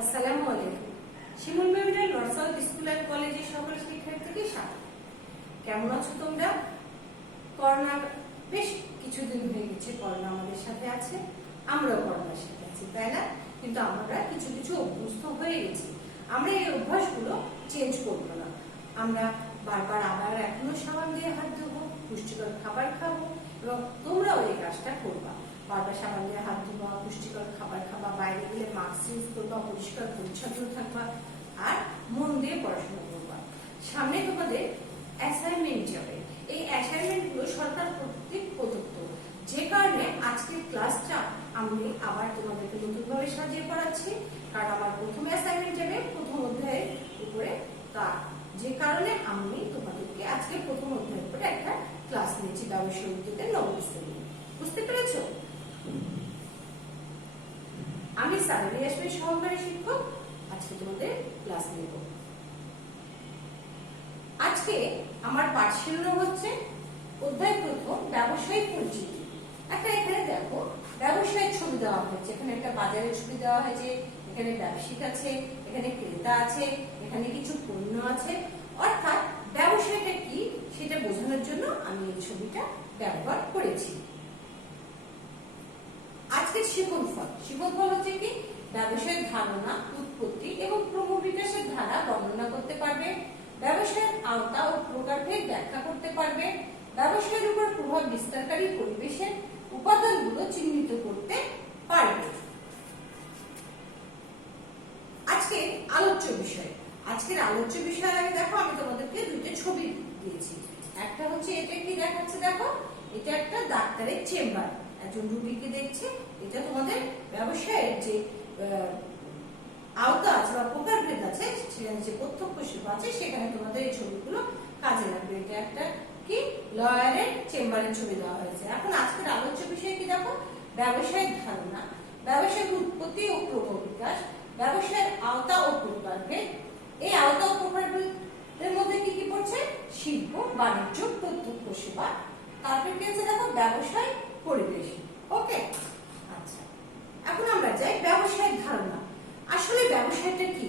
আসসালামু আলাইকুম। Shimul memorial north south school and কলেজের সকল শিক্ষার্থীকে স্বাগত। কেমন আছো তোমরা? করোনা বেশ কিছুদিন হয়ে গেছে, করোনা আমাদের সাথে আছে, আমরাও করোনার সাথে আছি, তাই না? কিন্তু আমরা কিছু কিছু অভ্যস্ত হয়ে গেছি। আমরা এই অভ্যাসগুলো চেঞ্জ করবো না। আমরা বারবার আবার এখনো সাবান দিয়ে হাত ধোবো, পুষ্টিকর খাবার খাবো এবং তোমরাও এই কাজটা করবা। বারবার সাবান দিয়ে হাত ধোবা, পুষ্টিকর খাবার খাবা, বাইরে গেলে মাস্ক ইউজ করবা, পরিষ্কার পরিচ্ছন্ন থাকবা আর মন দিয়ে পড়াশোনা করবা। সামনে তোমাদের অ্যাসাইনমেন্ট যাবে। এই অ্যাসাইনমেন্ট গুলো সরকার কর্তৃক প্রদত্ত, যে কারণে আজকের ক্লাসটা আমি আবার তোমাদেরকে নতুনভাবে সাজিয়ে পড়াচ্ছি। কারণ আমার প্রথম অ্যাসাইনমেন্ট যাবে প্রথম অধ্যায়ের উপরে, তা যে কারণে আমি তোমাদেরকে আজকে প্রথম অধ্যায়ের উপরে একটা ক্লাস নিয়েছি, ব্যবসায়িক উদ্যোগের নবম শ্রেণী। বুঝতে পেরেছো? আমি সারাবি আসবে সহকারী শিক্ষক, আজকে তোমাদের ক্লাস নেব। আজকে আমার পাঠ শিরোনাম হচ্ছে অধ্যায় প্রথম ব্যবসায়িক পরিচিতি। একটা এখানে দেখো ব্যবসায়ের ছবি দেওয়া হয়েছে, এখানে একটা বাজারের ছবি দেওয়া হয়েছে, এখানে ব্যবসায়িক আছে, এখানে ক্রেতা আছে, এখানে কিছু পণ্য আছে। অর্থাৎ ব্যবসায়টা কি সেটা বোঝানোর জন্য আমি এই ছবিটা ব্যবহার করেছি। আজকের শিক্ষণফল হচ্ছে কি, ব্যবসায়ের ধারণা, উৎপত্তি এবং ক্রমবিকাশের ধারা বর্ণনা করতে পারবে, ব্যবসায়ের আওতা ও প্রকারভেদ ব্যাখ্যা করতে পারবে, ব্যবসায়ের উপর প্রভাব বিস্তারকারী পরিবেশের উপাদানগুলো চিহ্নিত করতে পারবে। আজকের আলোচ্য বিষয় আগে দেখো আমি তোমাদেরকে দুটো ছবি দিয়েছি। একটা হচ্ছে এটা কি দেখাচ্ছে, দেখো এটা একটা ডাক্তারের চেম্বার, একজন রোগীকে দেখছে। এটা তোমাদের ব্যবসায়ের যে আওতা আছে বা প্রকারভেদ আছে, সেখানে যে প্রত্যক্ষ সেবা আছে, সেখানে তোমাদের এই ছবিগুলো কাজে লাগবে। এটা একটা কি লয়ারের চেম্বারের ছবি দেওয়া হয়েছে। এখন আজকের আলোচ্য বিষয় কি দেখো, ব্যবসায়ের ধারণা, ব্যবসায়ের উৎপত্তি ও ক্রমবিকাশ, ব্যবসায়ের আওতা ও প্রকারভেদ। এই আওতা ও প্রকারভেদের মধ্যে কি কি পড়ছে? শিল্প, বাণিজ্য, প্রত্যক্ষ সেবা। তারপরে কি আছে দেখো, ব্যবসায় পরিবেশ। ওকে, আচ্ছা এখন আমরা যাই ব্যবসায়ের ধারণা। আসলে ব্যবসায়টা কি?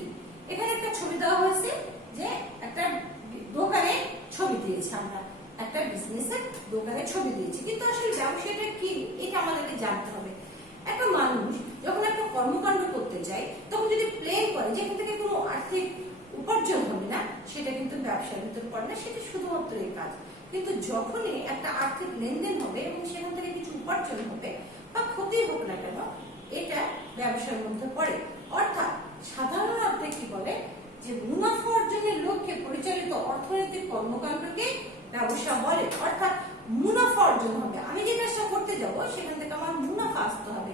এখানে একটা ছবি দেওয়া হয়েছে, যে একটা দোকানে ছবি দিয়েছি, আমরা একটা বিজনেসের দোকানে ছবি দিয়েছি, কিন্তু আসলে ব্যবসায়টা কি এটা আমাদেরকে জানতে হবে। একটা মানুষ যখন একটা কর্মকাণ্ড করতে চায়, তখন যদি প্ল্যান করে যেখান থেকে কোনো আর্থিক উপার্জন হবে না, সেটা কিন্তু ব্যবসার ভিতর পড়ে না, সেটা শুধুমাত্র এই কাজ। কিন্তু যখনই একটা আর্থিক লেনদেন হবে এবং সেখান থেকে কিছু উপার্জন হবে বা ক্ষতি হোক না কেন, এটা ব্যবসার মধ্যে পড়ে। অর্থাৎ সাধারণ অর্থে কি বলে, যে মুনাফা অর্জনের লক্ষ্যে পরিচালিত অর্থনৈতিক কর্মকাণ্ডকে ব্যবসা বলে। অর্থাৎ মুনাফা অর্জন হবে, আমি যে কাজটা করতে যাব সেখান থেকে আমার মুনাফা আসতে হবে।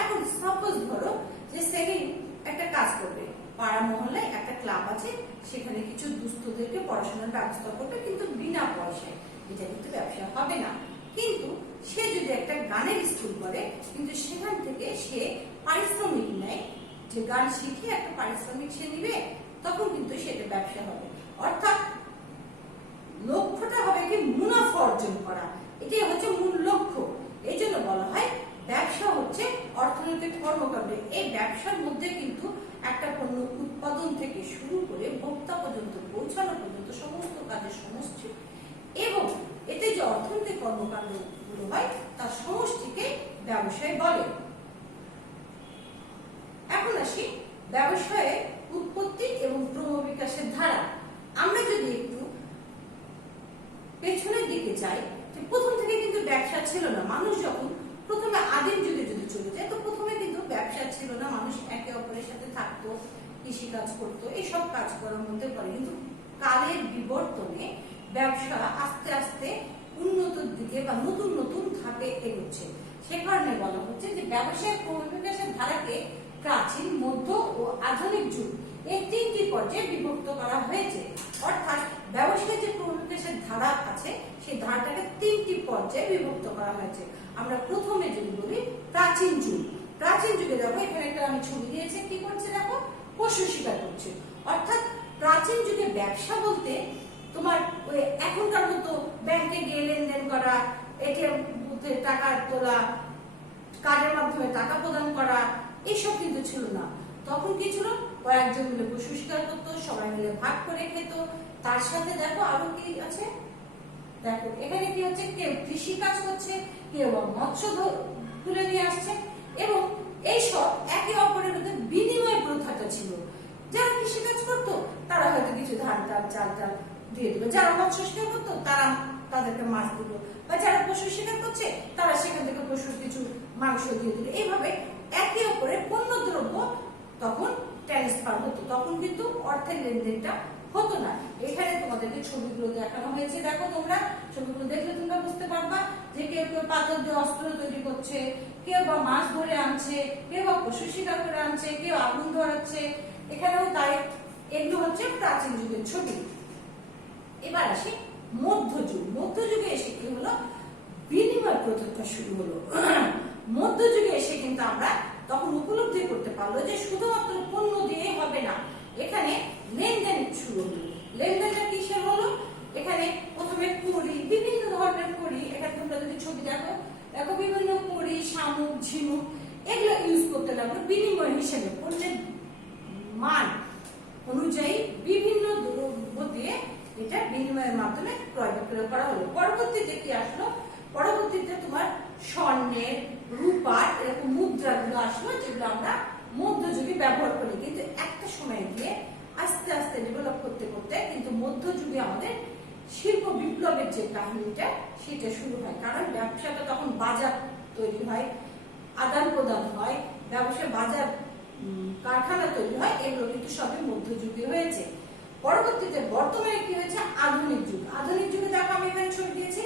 এখন সাপোজ ধরো যে সেলিম একটা কাজ করবে, পাড়া মহল্লায় একটা ক্লাব আছে, সেখানে কিছু দুস্থদেরকে পড়াশোনার ব্যবস্থা করবে, কিন্তু বিনা পয়সায়। এটা কিন্তু ব্যবসা হবে না। কিন্তু সে যদি একটা গানের স্কুল করে, কিন্তু সেখান থেকে সে পারিশ্রমিক নেয়, যে গান শিখে একটা পারিশ্রমিক সে নিবে, তখন কিন্তু সেটা ব্যবসা হবে। অর্থাৎ লক্ষ্যটা হবে কি, মুনাফা অর্জন করা, এটাই হচ্ছে মূল লক্ষ্য। এই জন্য বলা হয় ব্যবসা হচ্ছে অর্থনৈতিক কর্মকাণ্ড। এই ব্যবসার মধ্যে কিন্তু একটা পণ্য উৎপাদন থেকে শুরু করে ভোক্তা পর্যন্ত পৌঁছানো পর্যন্ত সমস্ত কাজের সমষ্টি, এবং এতে যে অর্থনৈতিক কর্মকাণ্ড গুলো হয় তার সমষ্টিকে ব্যবসায় বলে। এখন আসি ব্যবসায়ের উৎপত্তি এবং ক্রমবিকাশের ধারা। আমরা যদি একটু পেছনের দিকে যাই, প্রথম থেকে কিন্তু ব্যবসা ছিল না। মানুষ যখন প্রথমে আদিম যুগে যদি চলে যায়, তো প্রথমে কিন্তু ব্যবসা ছিল না। মানুষ একে অপরের সাথে থাকতো, কৃষি কাজ করতো, এইসব কাজ করার মধ্যে পড়ে। কিন্তু কালের বিবর্তনে ব্যবসা আস্তে আস্তে উন্নতির দিকে বা নতুন নতুন ধাপে এগোচ্ছে। সে কারণে বলা হচ্ছে যে ব্যবসায়ের ক্রমবিকাশের ধারাকে প্রাচীন, মধ্য ও আধুনিক যুগ এই তিনটি পর্যায়ে বিভক্ত করা হয়েছে। অর্থাৎ ব্যবসায়ের যে ক্রমবিকাশের ধারা আছে, সেই ধারাটাকে তিনটি পর্যায়ে বিভক্ত করা হয়েছে। আমরা প্রথমে যদি বলি প্রাচীন যুগ। প্রাচীন যুগে দেখো এখানে একটা আমি ছবি দিয়েছি, কি করছে দেখো, পশু শিকার করছে। অর্থাৎ প্রাচীন যুগে ব্যবসা বলতে তোমার ওই এখনকার মতো ব্যাংকে গিয়ে লেনদেন করা, এটিএম বুথে টাকা তোলা, কার্ডের মাধ্যমে টাকা প্রদান করা, এইসব কিন্তু ছিল না। তখন কি ছিল, কয়েকজন মিলে পশু শিকার করতো, সবাই মিলে ভাগ করে খেত। তার সাথে দেখো আরো কি আছে, দেখো এখানে কি হচ্ছে, কেউ কৃষি কাজ করছে, কেউ মৎস্য তুলে নিয়ে আসছে, এবং এইসব একে অপরের মধ্যে বিনিময় প্রথাটা ছিল। যারা কৃষি কাজ করতো তারা হয়তো কিছু ধান টাল চাল টাল দিয়ে দিল, যারা মৎস্য শিকার করতো তারা তাদেরকে মাছ দিল, বা যারা পশু শিকার করছে তারা সেখান থেকে পশুর কিছু মাংস দিয়ে দিল। এইভাবে একে অপরের পণ্য দ্রব্য তখন ট্রান্সফার হতো, তখন কিন্তু অর্থের লেনদেনটা হতো না। এখানে তোমাদেরকে ছবিগুলো দেখানো হয়েছে, দেখো তোমরা ছবিগুলো দেখলে তোমরা বুঝতে পারবা যে কেউ কেউ পাথর দিয়ে অস্ত্র তৈরি করছে, কেউ বা মাছ ধরে আনছে, কেউ বা পশু শিকার করে আনছে, কেউ আগুন ধরাচ্ছে, এখানেও তাই। এগুলো হচ্ছে প্রাচীন যুগের ছবি। এবার আসি মধ্যযুগ। মধ্যযুগে এসে কি হলো, বিনিময় প্রথাটা শুরু হলো। মধ্যযুগে এসে কিন্তু আমরা তখন উপলব্ধি করতে পারলো যে শুধুমাত্র পণ্য দিয়ে হবে না, এখানে লেনদেন শুরু হলো। লেনদেনটা কিসের হলো, এখানে প্রথমে কড়ি, বিভিন্ন ধরনের কড়ি, এখানে তোমরা যদি ছবি দেখো, দেখো বিভিন্ন কড়ি, শামুক, ঝিনুক, এগুলো ইউজ করতে লাগলো বিনিময় হিসেবে। পণ্যের মান অনুযায়ী বিভিন্ন দ্রব্য দিয়ে এটা বিনিময়ের মাধ্যমে ক্রয় বিক্রয় করা হলো। পরবর্তীতে কি আসলো, পরবর্তীতে তোমার স্বর্ণের, রূপার এরকম মুদ্রাগুলো আসলো, যেগুলো আমরা মধ্যযুগে ব্যবহার করি। কিন্তু একটা সময় গিয়ে আস্তে আস্তে ডেভেলপ করতে করতে কিন্তু মধ্যযুগে আমাদের শিল্প বিপ্লবের যে কাহিনীটা সেটা শুরু হয়। কারণ ব্যবসাটা তখন বাজার তৈরি হয়, আদান প্রদান হয়, ব্যবসা বাজার কারখানা তৈরি হয়, এগুলো কিন্তু সবই মধ্যযুগে হয়েছে। পরবর্তীতে বর্তমানে কি হয়েছে, আধুনিক যুগ। আধুনিক যুগে দেখো আমি এখানে ছবি দিয়েছি,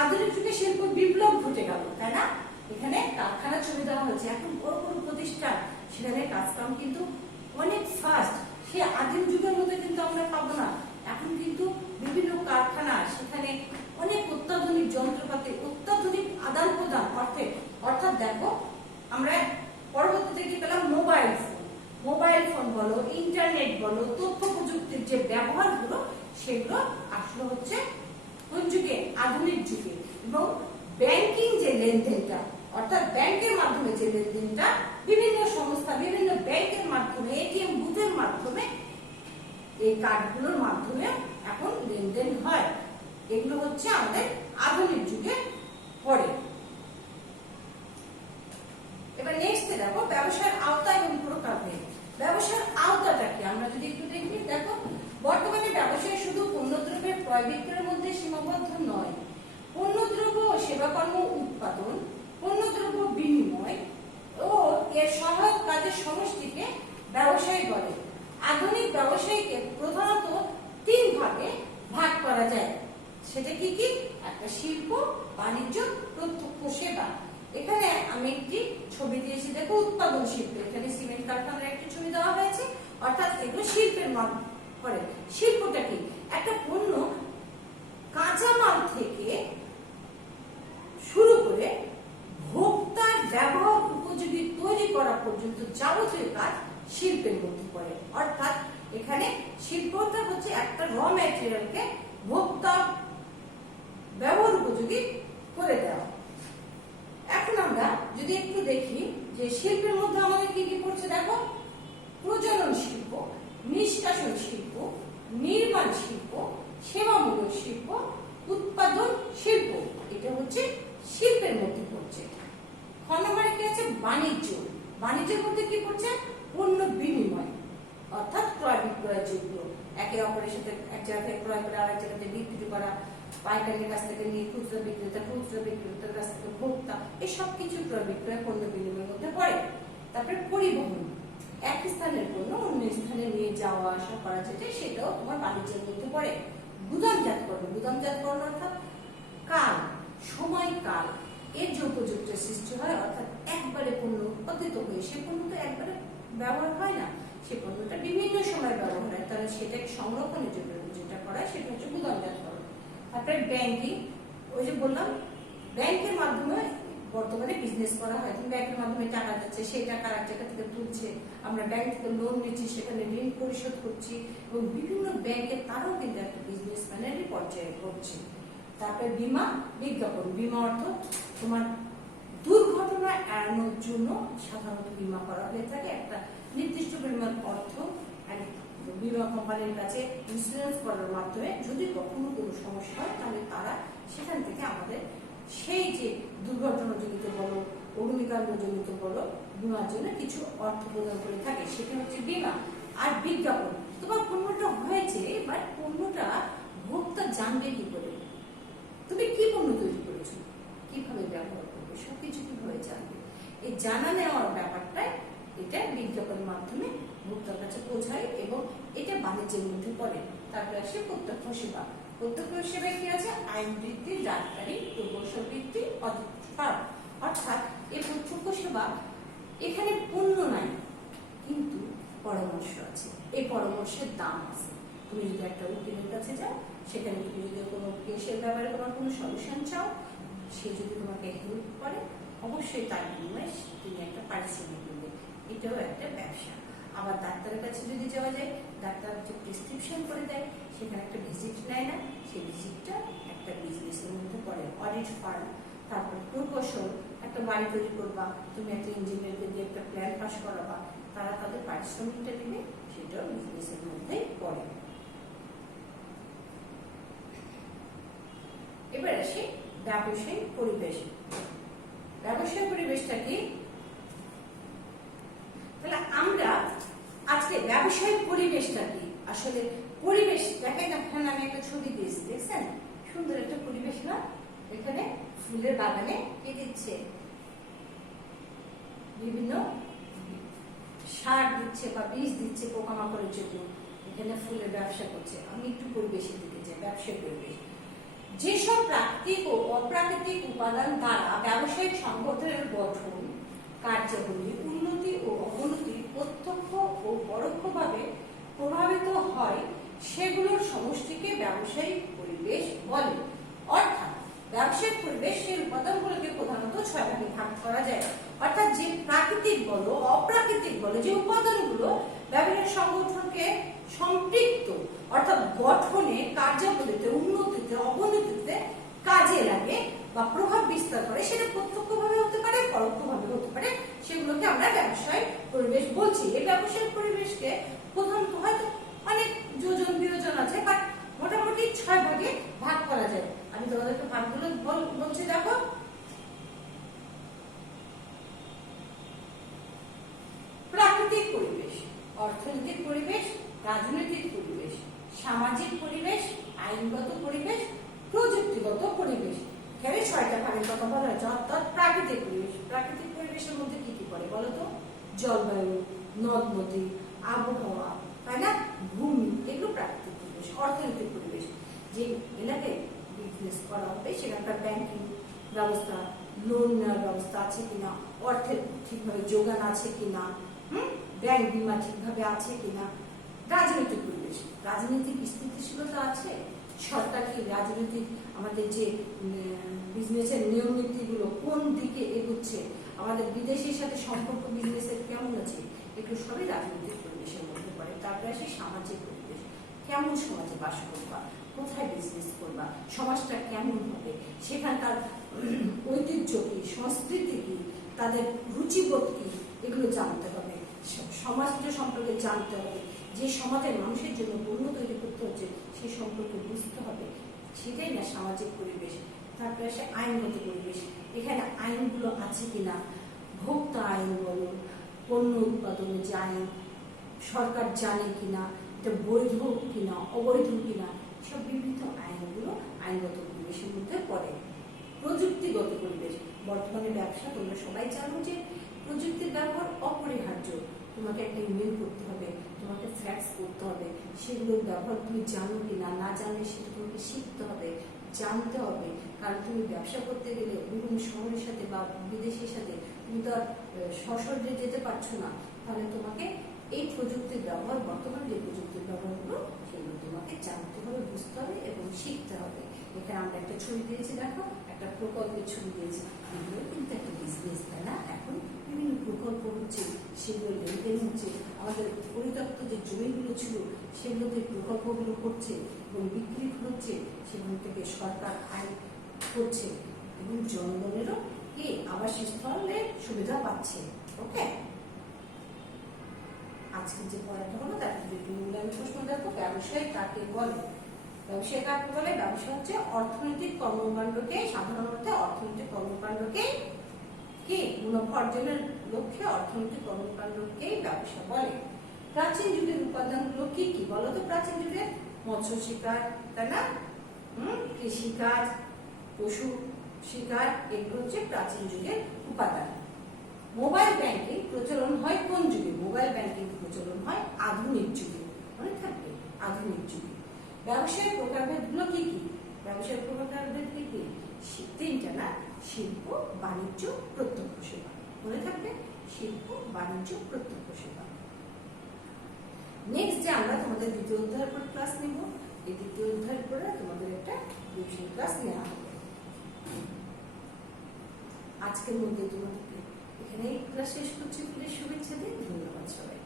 আধুনিক যুগে শিল্প বিপ্লব ঘটে গেল, তাই না? এখানে কারখানা ছবি দেওয়া হচ্ছে, এখন বড় বড় প্রতিষ্ঠান, সেখানে কাজকাম কিন্তু অনেক ফাস্ট। সে আদিম যুগের মধ্যে কিন্তু আমরা পাবো না। এখন কিন্তু বিভিন্ন কারখানা, সেখানে অনেক অত্যাধুনিক যন্ত্রপাতি, অত্যাধুনিক আদান প্রদান অর্থাৎ দেখো আমরা পরবর্তীতে কি পেলাম, মোবাইল ফোন। মোবাইল ফোন বলো, ইন্টারনেট বলো, তথ্য প্রযুক্তির যে ব্যবহারগুলো সেগুলো আসলে হচ্ছে কোন যুগে, আধুনিক যুগে। এবং ব্যাংকিং যে লেনদেনটা, অর্থাৎ ব্যাংকের মাধ্যমে যে লেনদেনটা, বিভিন্ন সংস্থা, বিভিন্ন ব্যাংকের মাধ্যমে, এটিএম বুথের মাধ্যমে, এই কার্ডগুলোর মাধ্যমে এখন লেনদেন হয়। এগুলো হচ্ছে আমাদের আধুনিক যুগে পড়ে। এবার নেক্সটে দেখো ব্যবসার আওতা এবং প্রকারভেদ। ব্যবসার আওতাটা কি আমরা যদি একটু দেখি, দেখো বর্তমানে ব্যবসায় শুধু পণ্যদ্রব্যের ক্রয় বিক্রয়ের মধ্যে সীমাবদ্ধ নয়। পণ্যদ্রব্য ও সেবাকর্ম উৎপাদন, পণ্যদ্রব্য বিনিময় ও এর সহায়ক কাজের সমষ্টিকে ব্যবসায় বলে। আধুনিক ব্যবসায়ীকে প্রধানত তিন ভাগে ভাগ করা যায়। সেটা কি কি, একটা শিল্প, বাণিজ্য, প্রত্যক্ষ সেবা। এখানে আমি একটি ছবি দিয়েছি, দেখো উৎপাদন শিল্প। এখানে সিমেন্ট কারখানার একটি ছবি দেওয়া হয়েছে, অর্থাৎ এগুলো শিল্পের মান করে। শিল্পটা কি, একটা পণ্য কাঁচামাল থেকে শুরু করে ভোক্তার ব্যবহার উপযোগী তৈরি করা পর্যন্ত যাবতীয় কাজ শিল্পের মধ্যে পড়ে। অর্থাৎ এখানে শিল্পটা হচ্ছে একটা র ম্যাটেরিয়ালকে ভোক্তা ব্যবহার উপযোগী করে দেওয়া। এখন আমরা যদি একটু দেখি যে শিল্পের মধ্যে আমাদের কি কি পড়ছে, দেখো প্রজনন শিল্প, নিষ্কাশন শিল্প, নির্মাণ শিল্প, সেবামূলক শিল্প, উৎপাদন শিল্প। এটা হচ্ছে শিল্পের মধ্যে পড়ছে। খ নম্বরে কি আছে, বাণিজ্য। বাণিজ্যের মধ্যে কি পড়ছে, পণ্য বিনিময়, অর্থাৎ ক্রয় বিক্রয় যোগ্য, একে অপরের সাথে এক জায়গায় ক্রয় করে আরেক জায়গাতে বিক্রি করা, পাইকারের কাছ থেকে নিয়ে খুচরা বিক্রেতার কাছ থেকে ভোক্তা, এই সব কিছু ক্রয় বিক্রয় পণ্য বিনিময়ের মধ্যে পড়ে। তারপরে পরিবহন, এক স্থানের পণ্য অন্য স্থানে নিয়ে যাওয়া আসা করা, যেটা সেটাও তোমার বাণিজ্যের মধ্যে পড়ে। গুদামজাতকরণ, গুদামজাতকরণ অর্থাৎ কাল, সময় কাল এর যে উপযুক্ত সৃষ্টি হয়, অর্থাৎ একবারে পণ্য উৎপাদিত হয়ে সে পণ্য তো একবারে ব্যবহার হয় না, সে পণ্যটা বিভিন্ন সময় ব্যবহার হয়, তাহলে সেটাকে সংরক্ষণের জন্য যেটা করা হয় সেটা হচ্ছে গুদামজাতকরণ। তারপরে ব্যাংকিং, ওই যে বললাম ব্যাংকের মাধ্যমে বর্তমানে বিজনেস করা হয়, ব্যাংকের মাধ্যমে টাকা যাচ্ছে, সেই টাকা এক জায়গা থেকে তুলছে, আমরা ব্যাংক থেকে লোন নিচ্ছি, সেখানে ঋণ পরিশোধ করছি, এবং বিভিন্ন ব্যাংকে তারাও কিন্তু একটা বিজনেসম্যানেরই পর্যায়ে করছে। তারপরে বীমা, বিজ্ঞাপন। বীমা অর্থ তোমার দুর্ঘটনা এড়ানোর জন্য সাধারণত বীমা করা হয়ে থাকে। একটা নির্দিষ্ট পরিমাণ অর্থ বীমা কোম্পানির কাছে ইন্স্যুরেন্স করার মাধ্যমে যদি কখনো কোনো সমস্যা হয় তাহলে তারা সেখান থেকে আমাদের সেই যে দুর্ঘটনাজনিত বলো, অগ্নিকাণ্ডজনিত বলো, বীমার জন্য কিছু অর্থ প্রদান করে থাকে। সেটা হচ্ছে বীমা। আর বিজ্ঞাপন, তোমার পণ্যটা হয়েছে, বাট পণ্যটা ভোক্তা জানবে কি করে? তুমি কি পণ্য তৈরি করেছো, কিভাবে ব্যবহার করবে, সবকিছু কিভাবে জানবে? এই জানা নেওয়ার ব্যাপারটাই এটা বিজ্ঞাপনের মাধ্যমে ভোক্তার কাছে পৌঁছায় এবং এটা বাণিজ্যের মধ্যে পড়ে। তারপরে আসে প্রত্যক্ষ সেবা। প্রত্যক্ষ সেবায় কি আছে? আইন বৃত্তি, ডাক্তারি, প্রকৌশল বৃত্তি, অর্থাৎ এই প্রত্যক্ষ সেবা এখানে পণ্য নাই, কিন্তু পরামর্শ আছে। এই পরামর্শের দাম আছে। তুমি যদি একটা উকিলের কাছে যাও, সেখানে তুমি যদি কোনো কেসের ব্যাপারে তোমার কোনো সলিউশন চাও, সে যদি তোমাকে হেল্প করে, অবশ্যই তার বিনিময়ে তুমি একটা পারিশ্রমিক দেবে। এটাও একটা ব্যবসা। আবার ডাক্তারের কাছে যদি যাওয়া যায়, ডাক্তার যে প্রেসক্রিপশন করে দেয়, সেখানে একটা ভিজিট নেয় না, সেই ভিজিটটা একটা বিজনেসের মধ্যে পড়ে। Audit farm. তারপর প্রকৌশল, একটা বাড়ি তৈরি করবা, তুমি একটা ইঞ্জিনিয়ারকে দিয়ে একটা প্ল্যান পাস করাবা, তারা তাদের পারিশ্রমিকটা দিবে, সেটাও বিজনেসের মধ্যেই পড়ে। এবার আসি ব্যবসায়িক পরিবেশ। ব্যবসায়িক পরিবেশটা কি? তাহলে আমরা আজকে ব্যবসায়িক পরিবেশটা কি, আসলে পরিবেশ দেখেন। এখানে আমি একটা ছবি দিয়েছি, দেখছেন? সুন্দর একটা পরিবেশ না? এখানে ফুলের বাগানে কি দিচ্ছে? বিভিন্ন সার দিচ্ছে বা বীজ দিচ্ছে পোকামাকড়ের জন্য। এখানে ফুলের ব্যবসা করছে। আমি একটু পরিবেশের দিকে যাই। ব্যবসায়িক পরিবেশ যেসব প্রাকৃতিক ও অপ্রাকৃতিক উপাদান দ্বারা ব্যবসায়িক সংগঠনের গঠন, কার্যাবলী, উন্নতি ও অবনতি প্রত্যক্ষ ও পরোক্ষভাবে প্রভাবিত হয়, সেগুলোর সমষ্টিকে ব্যবসায়িক পরিবেশ বলে। অর্থাৎ ব্যবসায়িক পরিবেশের উপাদানগুলোকে প্রধানত 6 ভাগে ভাগ করা যায়। অর্থাৎ যে প্রাকৃতিক বলো, অপ্রাকৃতিক বলো, যে উপাদানগুলো ব্যবসায়িক সংগঠনকে সম্পৃক্ত অর্থাৎ গঠনে, কার্যাবলীতে, উন্নতিতে, অবনতিতে কাজে লাগে বা প্রভাব বিস্তার করে, সেটা প্রত্যক্ষভাবে হতে পারে, পরোক্ষভাবে হতে পারে, সেগুলোকে আমরা ব্যবসায়িক পরিবেশ বলছি। এই ব্যবসায়িক পরিবেশকে প্রধানত হয়তো অনেক যোজন বিয়োজন আছে, বাট মোটামুটি 6 ভাগে ভাগ করা যায়। আমি তোমাদেরকে ভাগগুলো বলছি, দেখো। প্রাকৃতিক পরিবেশ, অর্থনৈতিক পরিবেশ, রাজনৈতিক পরিবেশ, সামাজিক পরিবেশ, আইনগত পরিবেশ, প্রযুক্তিগত পরিবেশ। এখানে 6টা ভাগের কথা বলা হয়েছে। অর্থাৎ প্রাকৃতিক পরিবেশ, প্রাকৃতিক পরিবেশের মধ্যে কি কি পড়ে বলতো? জলবায়ু, নদ নদী, আবহাওয়া, তাই না, ভূমি, এগুলো প্রাকৃতিক পরিবেশ। অর্থনৈতিক পরিবেশ, যে এলাকায় বিজনেস করা হবে সেখানকার ব্যাংকিং ব্যবস্থা, লোন নেওয়ার ব্যবস্থা আছে কিনা, অর্থের ঠিকভাবে যোগান আছে কিনা, ব্যাংক বীমা ঠিকভাবে আছে কিনা। রাজনৈতিক পরিবেশ, রাজনৈতিক স্থিতিশীলতা আছে, সরকার কি রাজনৈতিক আমাদের যে বিজনেসের নিয়ম নীতিগুলো কোন দিকে এগোচ্ছে, আমাদের বিদেশের সাথে সম্পর্ক বিজনেসের কেমন আছে, এগুলো সবই রাজনৈতিক পরিবেশের মধ্যে পড়ে। তারপরে আসে সামাজিক পরিবেশ, কেমন সমাজে বাস করবা, কোথায় বিজনেস করবা, সমাজটা কেমন হবে, সেখানকার ঐতিহ্য কি, সংস্কৃতি কি, তাদের রুচিবোধ কি, এগুলো জানতে হবে। সমাজটা সম্পর্কে জানতে হবে। যে সমাজের মানুষের জন্য পণ্য তৈরি করতে হচ্ছে সেই সম্পর্কে বুঝতে হবে, সেটাই না সামাজিক পরিবেশ। তারপরে আসে আইনগত পরিবেশ, এখানে আইনগুলো আছে কিনা, ভোক্তা আইন বলো, পণ্য উৎপাদনের যে আইন, সরকার জানে কিনা, এটা বৈধ কিনা, অবৈধ কিনা, সব বিভিন্ন আইনগুলো আইনগত পরিবেশের মধ্যে পড়ে। প্রযুক্তিগত পরিবেশ, বর্তমানে ব্যবসা তোমরা সবাই জানো যে প্রযুক্তির ব্যবহার অপরিহার্য। তোমাকে একটা ইমেল করতে হবে, তোমাকে ফ্যাক্স করতে হবে, সেগুলোর ব্যবহার তুমি জানো কিনা, না জানলে সেটা তোমাকে শিখতে হবে, জানতে হবে। কারণ তুমি ব্যবসা করতে গেলে বিভিন্ন শহরের সাথে বা বিদেশের সাথে তুমি তো আর সশরীরে যেতে পারছো না, তাহলে তোমাকে এই প্রযুক্তির ব্যবহার, বর্তমান যে প্রযুক্তির ব্যবহারগুলো, সেগুলো তোমাকে জানতে হবে, বুঝতে হবে এবং শিখতে হবে। এখানে আমরা একটা ছবি দিয়েছি, দেখো, একটা প্রকল্পের ছবি দিয়েছি। এগুলো কিন্তু একটা বিজনেস, তাই না? এখন বিভিন্ন প্রকল্প হচ্ছে, সেগুলো লেনদেন হচ্ছে, আমাদের পরিত্যক্ত যে জমিগুলো ছিল সেগুলোতে প্রকল্পগুলো করছে এবং বিক্রি হচ্ছে, সেগুলো থেকে সরকার আয় করছে এবং জনগণেরও কি আবাসস্থলের সুবিধা পাচ্ছে। ওকে, আজকে যে পড়াটা হলো তার একটু মূল্যায়ন প্রশ্ন দেখো। ব্যবসায় কাকে বলে? ব্যবসায় কাকে বলে? ব্যবসা হচ্ছে অর্থনৈতিক কর্মকাণ্ডকে, সাধারণত অর্থনৈতিক কর্মকাণ্ডকে কি মুনাফা অর্জনের লক্ষ্যে অর্থনৈতিক কর্মকাণ্ডকেই ব্যবসা বলে। প্রাচীন যুগের উপাদানগুলো কি কি বলো তো? প্রাচীন যুগের মৎস্য শিকার, তাই না, কৃষিকাজ, পশু শিকার, এগুলো হচ্ছে প্রাচীন যুগের উপাদান। মোবাইল ব্যাংকিং প্রচলন হয় কোন যুগে? মোবাইল ব্যাংকিং প্রচলন হয় আধুনিক যুগে। মনে থাকবে, আধুনিক যুগে। ব্যবসায়ের প্রকারভেদগুলো কি কি? ব্যবসায়ের প্রকারভেদ কি কি? তিনটা না, শিল্প, বাণিজ্য, প্রত্যক্ষ সেবা। মনে থাকবে, শিল্প, বাণিজ্য, প্রত্যক্ষ সেবা। নেক্সট যে আমরা তোমাদের দ্বিতীয় অধ্যায়ের পর ক্লাস নিব, এই দ্বিতীয় অধ্যায়ের পরে তোমাদের একটা রিভিশন ক্লাস নেওয়া হবে। আজকের মধ্যে তোমাদেরকে এখানেই ক্লাস শেষ করছি। শুভেচ্ছা দিন, ধন্যবাদ সবাই।